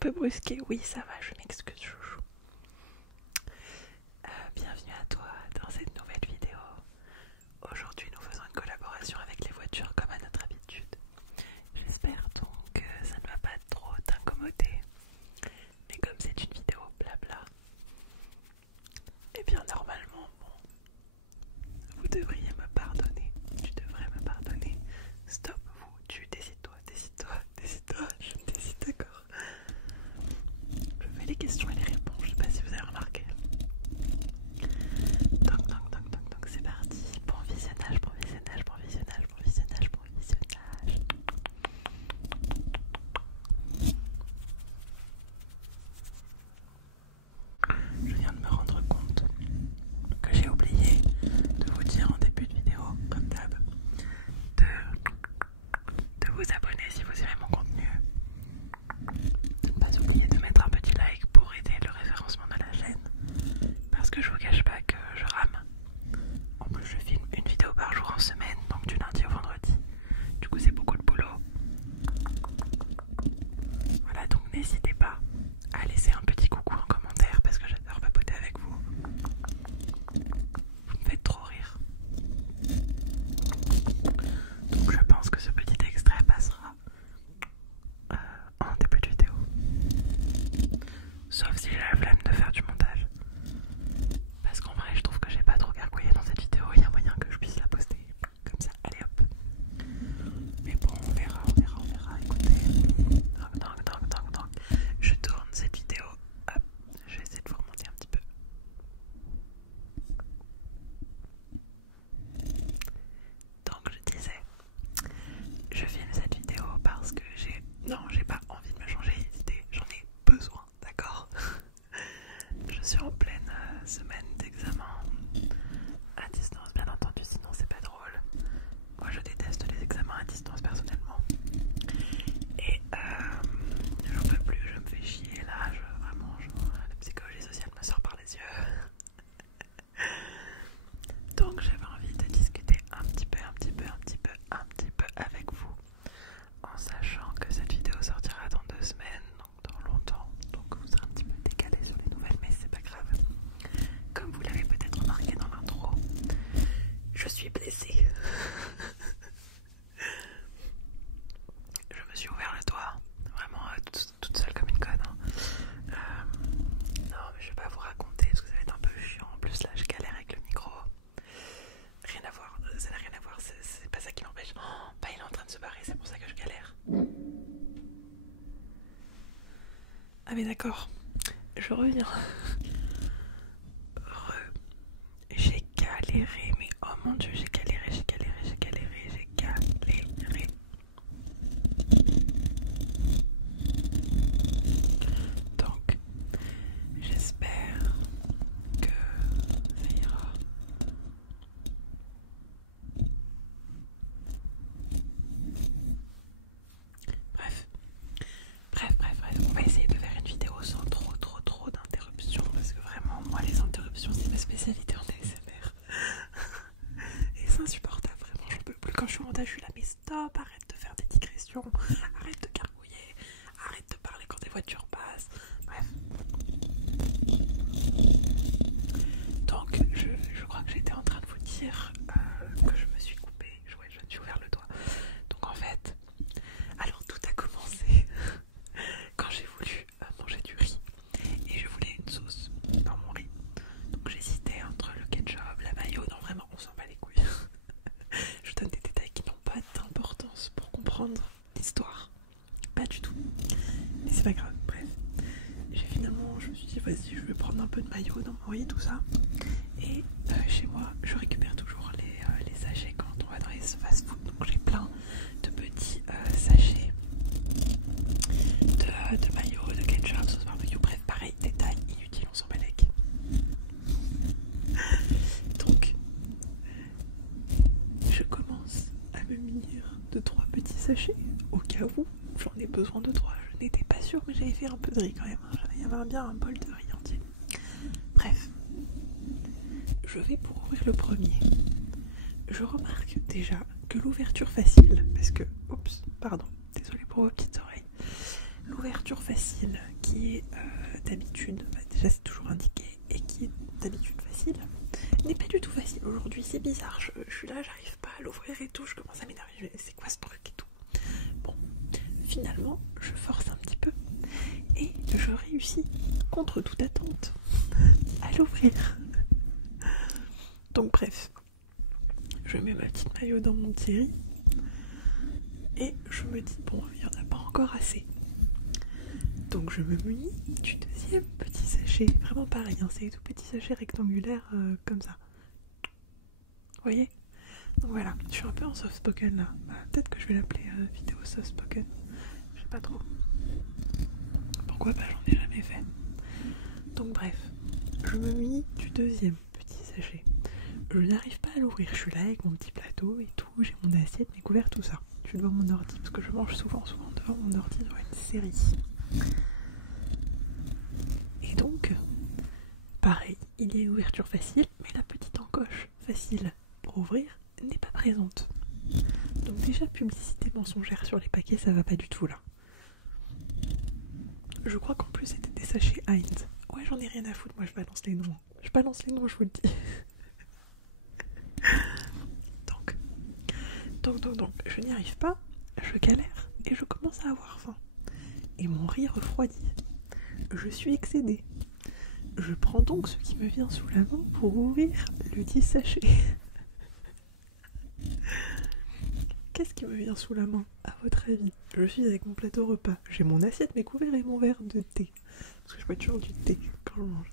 peu brusqué. Oui, ça va, je m'excuse, chouchou. Bienvenue à toi dans cette nouvelle vidéo. Aujourd'hui, nous faisons une collaboration avec les voitures comme à notre habitude. J'espère donc que ça ne va pas trop t'incommoder. Mais comme c'est une vidéo blabla, eh bien normalement, bon, vous devriez me pardonner. Tu devrais me pardonner. Stop, vous, tu décide-toi, je me décide, d'accord. Je fais les questions et les réponses, je sais pas si vous avez remarqué. Donc, c'est parti. Bon visionnage. Je viens de me rendre compte que j'ai oublié de vous dire en début de vidéo, comme d'hab, de vous abonner si vous aimez mon contenu. De ne pas oublier de mettre un petit like pour aider le référencement de la chaîne. Parce que je vous cache pas que je rame. En plus je filme une vidéo par jour en semaine, donc du lundi au vendredi. Du coup c'est beaucoup de boulot. Voilà, donc n'hésitez pas à laisser un petit coucou en commentaire parce que j'adore papoter avec vous. Vous me faites trop rire. Donc je pense que ce petit extrait passera en début de vidéo. Sauf si j'ai la flemme de faire du montage. Parce qu'en vrai je trouve que j'ai pas trop gargouillé dans cette vidéo. Il y a moyen que je puisse la poster comme ça, allez hop. Mais bon, on verra, écoutez. Donc. Je tourne cette vidéo. Hop, je vais essayer de vous remonter un petit peu. Donc je disais, je filme cette vidéo parce que j'ai pas envie de me changer d'idée, j'en ai besoin, d'accord? Je suis en pleine semaine d'examen à distance, bien entendu, sinon c'est pas drôle. Moi je déteste les examens à distance personnellement. Et j'en peux plus, je me fais chier là, vraiment, la psychologie sociale me sort par les yeux. Donc j'avais envie de discuter un petit peu avec vous, en sachant que cette vidéo sortira dans 2 semaines, donc dans longtemps, donc vous serez un petit peu décalé sur les nouvelles, mais c'est pas grave. Comme vous l'avez peut-être remarqué dans l'intro, je suis blessée. Je me suis ouvert le doigt, vraiment toute seule comme une conne. Non mais je vais pas vous raconter parce que ça va être un peu chiant. En plus là je galère avec le micro. Rien à voir, ça n'a rien à voir, c'est pas ça qui l'empêche. Oh, bah il est en train de se barrer, c'est pour ça que je galère. Ah mais d'accord, je reviens. J'ai galéré, mais oh mon dieu, j'ai galéré. Donc, j'espère que ça ira. Bref, on va essayer de faire une vidéo sans trop d'interruptions parce que vraiment, moi, les interruptions, c'est ma spécialité en ASMR. Et c'est insupportable, vraiment, j'en peux plus. Quand je suis en montage, je suis là, mais stop, arrête de faire des digressions, arrête de gargouiller, arrête de parler quand des voitures passent. Bref. Donc, je crois que j'étais en train de vous dire que je me suis coupée, je me suis ouvert le doigt. Donc en fait, alors tout a commencé quand j'ai voulu manger du riz et je voulais une sauce dans mon riz. Donc j'hésitais entre le ketchup, la mayo, non vraiment on s'en bat les couilles. Je donne des détails qui n'ont pas d'importance pour comprendre l'histoire. Pas du tout. Mais c'est pas grave, bref. Je me suis dit vas-y je vais prendre un peu de mayo dans mon riz, tout ça. Et chez moi je récupère toujours les sachets quand on va dans les fast-food. Donc j'ai plein de petits sachets de mayo, de ketchup, sauce barbecue, bref pareil, détail inutile, on s'en bat les couilles. Donc je commence à me munir de 3 petits sachets au cas où j'en ai besoin de 3. Je n'étais pas sûre mais j'avais fait un peu de riz quand même, il y avait bien un bol de riz entier. Bref, je vais pour ouvrir le premier. Je remarque déjà que l'ouverture facile, parce que, oups, pardon, désolé pour vos petites oreilles, l'ouverture facile qui est d'habitude, déjà c'est toujours indiqué, et qui est d'habitude facile, n'est pas du tout facile aujourd'hui. C'est bizarre, je suis là, j'arrive pas à l'ouvrir et tout, je commence à m'énerver, c'est quoi ce truc et tout. Bon, finalement je force un petit peu et je réussis contre toute attente à l'ouvrir. Donc bref, je mets ma petite maillot dans mon petit riz et je me dis bon, il n'y en a pas encore assez. Donc je me munis du deuxième petit sachet, vraiment pareil, hein, c'est des tout petits sachets rectangulaires comme ça. Vous voyez? Donc voilà, je suis un peu en soft spoken là. Peut-être que je vais l'appeler vidéo soft spoken. Je sais pas trop. Pourquoi pas, j'en ai jamais fait. Donc bref, je me munis du deuxième petit sachet. Je n'arrive pas à l'ouvrir, je suis là avec mon petit plateau et tout, j'ai mon assiette, mes couverts, tout ça. Je suis devant mon ordi, parce que je mange souvent devant mon ordi devant une série. Et donc, pareil, il y a une ouverture facile, mais la petite encoche facile pour ouvrir n'est pas présente. Donc déjà, publicité mensongère sur les paquets, ça va pas du tout là. Je crois qu'en plus c'était des sachets Heinz. Ouais, j'en ai rien à foutre, moi je balance les noms. Je balance les noms, je vous le dis. Donc, je n'y arrive pas, je galère et je commence à avoir faim. Et mon riz refroidit. Je suis excédée. Je prends donc ce qui me vient sous la main pour ouvrir le 10 sachets. Qu'est-ce qui me vient sous la main, à votre avis? Je suis avec mon plateau repas. J'ai mon assiette, mes couverts et mon verre de thé. Parce que je bois toujours du thé quand je mange.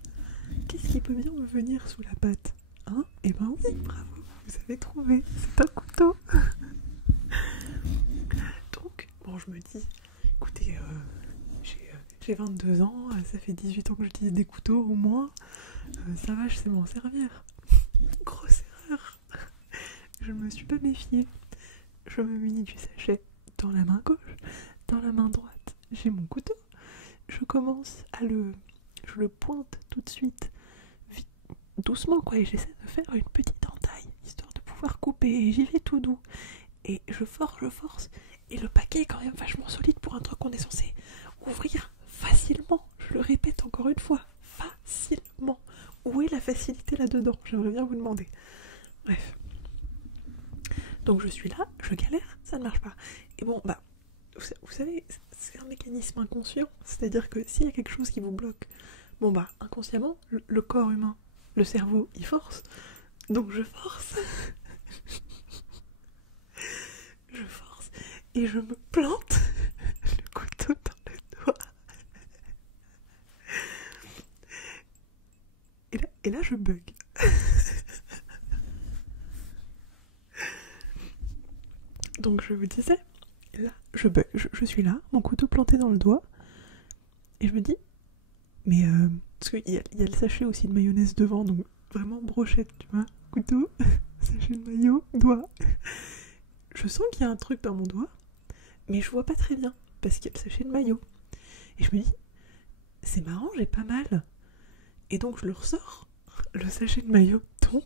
Qu'est-ce qui peut bien me venir sous la pâte? Hein? Eh ben oui, bravo, vous avez trouvé. C'est un couteau. Donc, bon, je me dis, écoutez, j'ai 22 ans, ça fait 18 ans que j'utilise des couteaux au moins. Ça va, je sais m'en servir. Grosse erreur. Je ne me suis pas méfiée. Je me munis du sachet dans la main gauche, dans la main droite, j'ai mon couteau. Je commence je le pointe tout de suite, doucement quoi, et j'essaie de faire une petite entaille, histoire de pouvoir couper, et j'y vais tout doux. Et je force, et le paquet est quand même vachement solide pour un truc qu'on est censé ouvrir facilement. Je le répète encore une fois, facilement. Où est la facilité là-dedans? J'aimerais bien vous demander. Bref. Donc je suis là, je galère, ça ne marche pas. Et bon, vous savez, c'est un mécanisme inconscient. C'est-à-dire que s'il y a quelque chose qui vous bloque, inconsciemment, le corps humain, le cerveau, il force. Donc je force. Je force. Et je me plante le couteau dans le doigt. Et là je bug. Donc je vous disais, là, je bug, je suis là, mon couteau planté dans le doigt, et je me dis, mais parce qu'il y a le sachet aussi de mayonnaise devant, donc vraiment brochette, tu vois, couteau, sachet de mayo, doigt. Je sens qu'il y a un truc dans mon doigt, mais je vois pas très bien, parce qu'il y a le sachet de mayo. Et je me dis, c'est marrant, j'ai pas mal. Et donc je le ressors, le sachet de mayo tombe,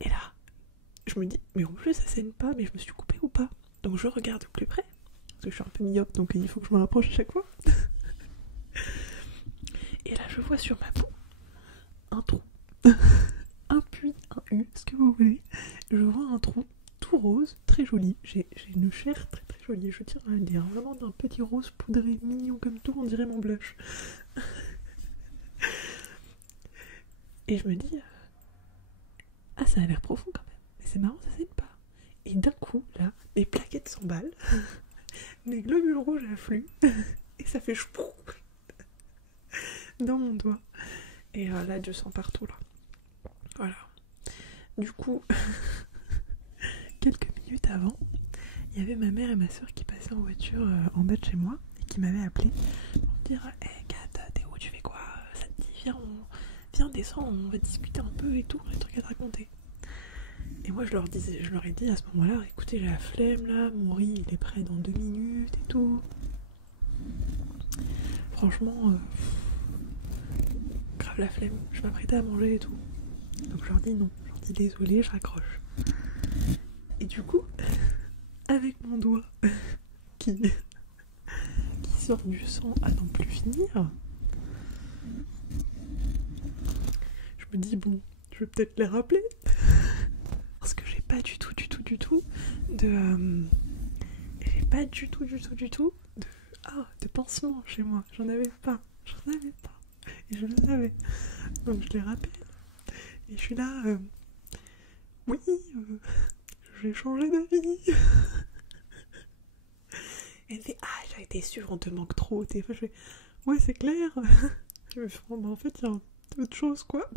et là, je me dis, mais en plus ça saigne pas, mais je me suis coupée ou pas? Donc je regarde de plus près, parce que je suis un peu myope, donc il faut que je me rapproche à chaque fois. Et là je vois sur ma peau un trou, un puits, un U, ce que vous voulez. Je vois un trou tout rose, très joli. J'ai une chair très très jolie, je tiens à le dire, vraiment d'un petit rose poudré mignon comme tout, on dirait mon blush. Et je me dis, ah ça a l'air profond quand même. C'est marrant, ça saigne pas. Et d'un coup, là, mes plaquettes s'emballent, mes globules rouges affluent, et ça fait chpou dans mon doigt. Et là, du sang partout, là. Voilà. Du coup, quelques minutes avant, il y avait ma mère et ma soeur qui passaient en voiture en bas de chez moi, et qui m'avaient appelé pour me dire « Hey Kat, t'es où, tu fais quoi? Ça te dit, viens, descends, on va discuter un peu et tout, on a des trucs à te raconter. » Et moi je leur ai dit à ce moment-là, écoutez, j'ai la flemme là, mon riz il est prêt dans 2 minutes et tout. Franchement, grave la flemme, je m'apprêtais à manger et tout. Donc je leur dis non, je leur dis désolé, je raccroche. Et du coup, avec mon doigt qui sort du sang à n'en plus finir. Je me dis bon, je vais peut-être les rappeler. Parce que j'ai pas du tout de... j'ai pas du tout de pansement chez moi. J'en avais pas. Et je le savais. Donc je les rappelle. Et je suis là... oui, j'ai changé d'avis. Elle me fait j'ai été sûre, on te manque trop au téléphone. Je fais ouais, c'est clair. Je me fais en fait, il y a autre chose quoi.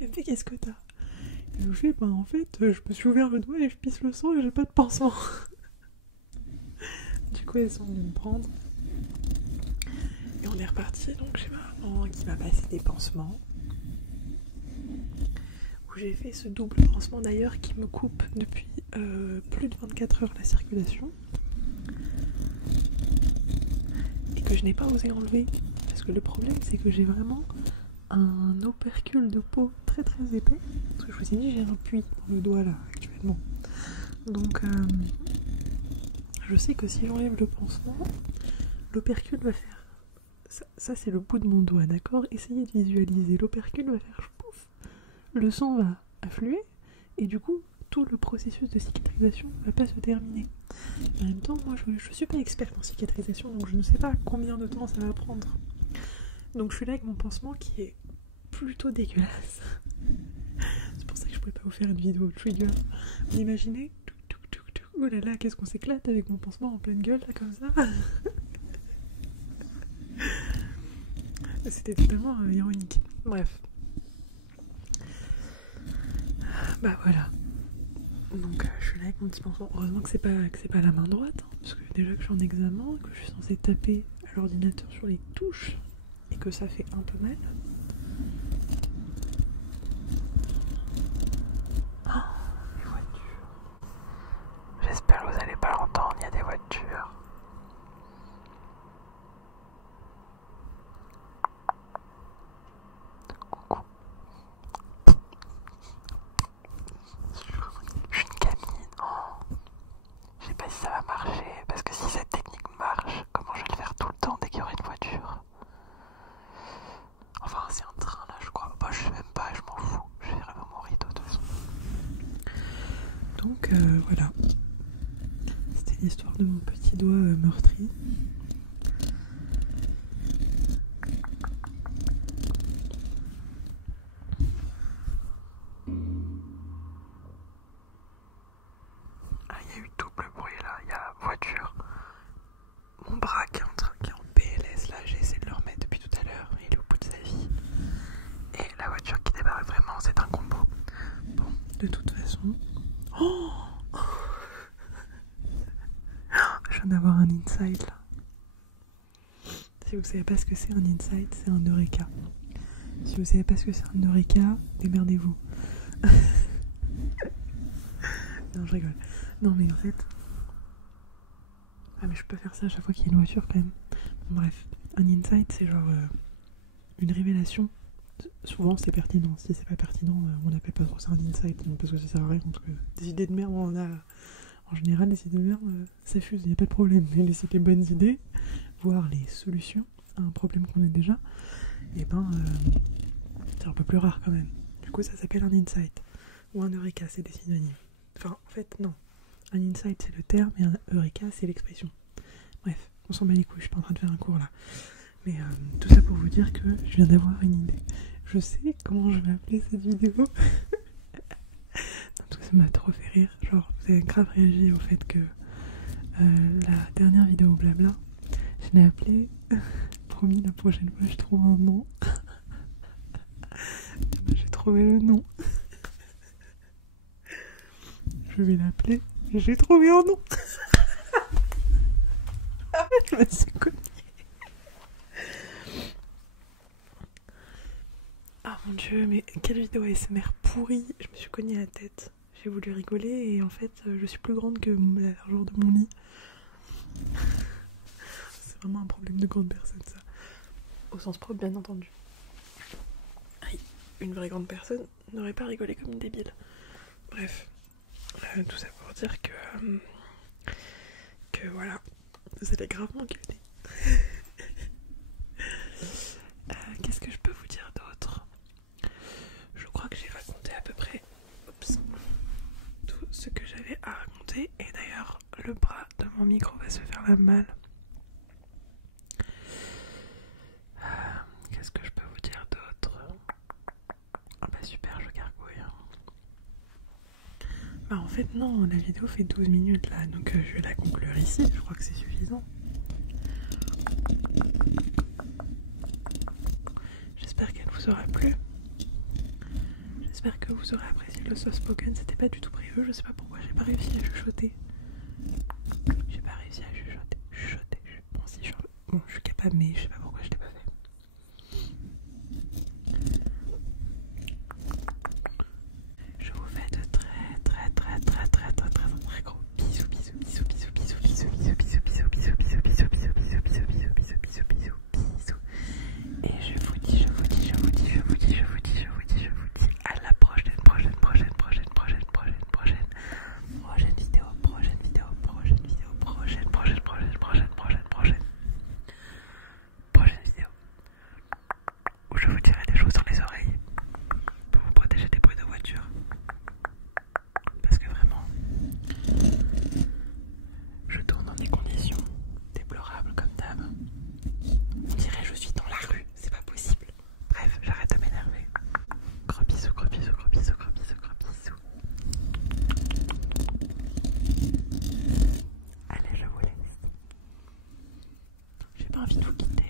Elle me fait qu'est-ce que t'as? Et je fais en fait, je me suis ouvert le doigt et je pisse le sang et j'ai pas de pansement. Du coup, elles sont venues me prendre. Et on est reparti. Donc j'ai ma maman qui m'a passé des pansements. Où j'ai fait ce double pansement d'ailleurs qui me coupe depuis plus de 24 heures la circulation. Et que je n'ai pas osé enlever. Parce que le problème c'est que j'ai vraiment un opercule de peau très très épais. Parce que je vous ai dit, j'ai un puits dans le doigt là actuellement. Donc je sais que si j'enlève le pansement, l'opercule va faire... Ça c'est le bout de mon doigt, d'accord? Essayez de visualiser. L'opercule va faire pouf. Le sang va affluer et du coup tout le processus de cicatrisation ne va pas se terminer. En même temps, moi je suis pas experte en cicatrisation, donc je ne sais pas combien de temps ça va prendre. Donc je suis là avec mon pansement qui est plutôt dégueulasse. C'est pour ça que je pouvais pas vous faire une vidéo trigger. Vous imaginez? Oh là là, qu'est-ce qu'on s'éclate avec mon pansement en pleine gueule là comme ça. C'était totalement ironique. Bref. Bah voilà. Donc je suis là avec mon petit pansement. Heureusement que c'est pas la main droite, hein, parce que déjà que je suis en examen, que je suis censée taper à l'ordinateur sur les touches et que ça fait un peu mal. Les voitures. J'espère que vous allez pas l'entendre, il y a des voitures. Coucou. Je suis une gamine. Je sais pas si ça va marcher, parce que si cette technique marche, comment je vais le faire tout le temps dès qu'il y aura une voiture? Enfin, c'est un train là, je crois. Bah, je sais même pas, je m'en fous. Je verrai mon rideau de toute façon. Donc, voilà. C'était l'histoire de mon petit doigt meurtri. Il y a eu double bruit là, il y a voiture. Mon bras qui est en PLS là, j'ai essayé de le remettre depuis tout à l'heure, mais il est au bout de sa vie. Et la voiture qui débarque, vraiment, c'est un combo. Bon, de toute façon... je viens d'avoir un insight là. Si vous savez pas ce que c'est un insight, c'est un eureka. Si vous savez pas ce que c'est un eureka, démerdez-vous. Non, je rigole. Non, mais en fait... Ah, mais je peux faire ça à chaque fois qu'il y a une voiture quand même. Bon, bref, un insight, c'est genre une révélation. Souvent, c'est pertinent. Si c'est pas pertinent, on n'appelle pas trop ça un insight. Non, parce que ça sert à rien. Parce que des idées de merde, on en a... En général, les idées de merde, ça fuse, il n'y a pas de problème. Mais les bonnes idées, voire les solutions à un problème qu'on a déjà, et c'est un peu plus rare quand même. Du coup, ça s'appelle un insight. Ou un eureka, c'est des synonymes. Enfin, en fait, non. Un insight, c'est le terme, et un eureka, c'est l'expression. Bref, on s'en bat les couilles, je suis pas en train de faire un cours là. Mais tout ça pour vous dire que je viens d'avoir une idée. Je sais comment je vais appeler cette vidéo. Ça m'a trop fait rire. Genre, vous avez grave réagi au fait que la dernière vidéo blabla, je l'ai appelée. Promis, la prochaine fois, je trouve un nom. J'ai trouvé le nom. Je vais l'appeler. J'ai trouvé un nom. Je me suis cognée. Ah mon dieu, mais quelle vidéo ASMR pourrie. Je me suis cognée la tête. J'ai voulu rigoler et en fait, je suis plus grande que la largeur de mon lit. C'est vraiment un problème de grande personne, ça. Au sens propre, bien entendu. Aïe, une vraie grande personne n'aurait pas rigolé comme une débile. Bref, tout ça pour dire que voilà, vous allez gravement gueuler. Qu'est-ce que je peux vous dire d'autre? Je crois que j'ai raconté à peu près tout ce que j'avais à raconter. Et d'ailleurs, le bras de mon micro va se faire la malle. Qu'est-ce que je peux vous dire d'autre? Ah bah super, je gargouille. Bah en fait non, la vidéo fait 12 minutes là, donc je vais la conclure ici, je crois que c'est suffisant. J'espère qu'elle vous aura plu. J'espère que vous aurez apprécié le soft spoken, c'était pas du tout prévu, je sais pas pourquoi j'ai pas réussi à chuchoter. J'ai pas réussi à chuchoter. Bon si, bon, je suis capable mais je sais pas pourquoi je l'ai pas fait. Je vous fais de très gros bisous. Et je vous dis à la prochaine vidéo. Où je vous dirai des choses dans les oreilles pour vous protéger des bruits de voiture. Parce que vraiment, je tourne dans des conditions déplorables comme d'hab. On dirait je suis dans la rue, c'est pas possible. Bref, j'arrête de m'énerver. Gros bisous. Allez, je vous laisse. J'ai pas envie de vous quitter.